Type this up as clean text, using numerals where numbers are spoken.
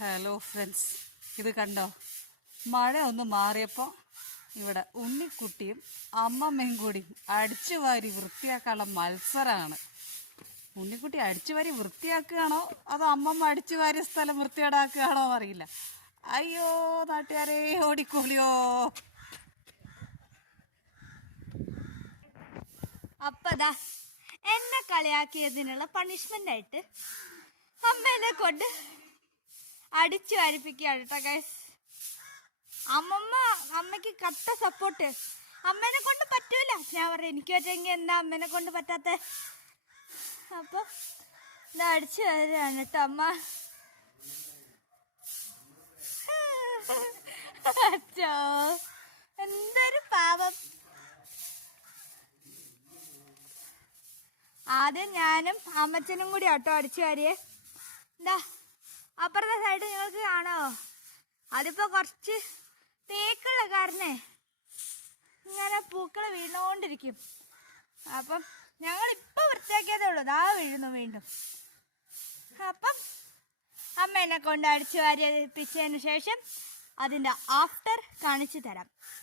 Hello friends, ഇത് കണ്ടോ? മഴ ഒന്ന് മാറിയപ്പോൾ ഇവിടെ ഉണ്ണിക്കുട്ടിയും അമ്മമ്മയും കൂടി അടിച്ചു വാരി വൃത്തിയാക്കാനുള്ള മത്സരമാണ്. ഉണ്ണിക്കുട്ടി അടിച്ചു വാരി വൃത്തിയാക്കുകയാണോ അതോ അമ്മമ്മ അടിച്ചു വാരിയ സ്ഥലം വൃത്തിയേടാക്കുകയാണോ അറിയില്ല. അയ്യോ നാട്ടുകാരെ, ഓടിക്കോളിയോ. അപ്പതാ എന്നെ കളിയാക്കിയതിനുള്ള പണിഷ്മെന്റ് ആയിട്ട് അമ്മേനെ കൊണ്ട് അടിച്ചു വാരിപ്പിക്കുകയാണ് കേട്ടോ ഗൈസ്. അമ്മയ്ക്ക് കട്ട സപ്പോർട്ട്. അമ്മേനെ കൊണ്ട് പറ്റൂല. ഞാൻ പറയാം എനിക്ക് പറ്റുമെങ്കിൽ എന്താ അമ്മേനെ കൊണ്ട് പറ്റാത്ത. അപ്പൊ ഇത് അടിച്ചു വാരുകയാണ് കേട്ടോ അമ്മ. അച്ഛോ, എന്തൊരു പാവം. ആദ്യം ഞാനും അമ്മച്ചനും കൂടി ആട്ടോ അടിച്ചു വാരിയേ. എന്താ അപ്പുറത്തെ സൈഡ് നിങ്ങൾക്ക് കാണോ? അതിപ്പോ കുറച്ച് തേക്കുള്ള കാരണേ ഇങ്ങനെ പൂക്കൾ വീണുകൊണ്ടിരിക്കും. അപ്പം ഞങ്ങളിപ്പോൾ വൃത്തിയാക്കിയതേ ഉള്ളൂ. ദാ വീഴുന്നു വീണ്ടും. അപ്പം അമ്മേനെ കൊണ്ട് അടിച്ചു വാരിപ്പിച്ചതിന് ശേഷം അതിൻ്റെ ആഫ്റ്റർ കാണിച്ചു തരാം.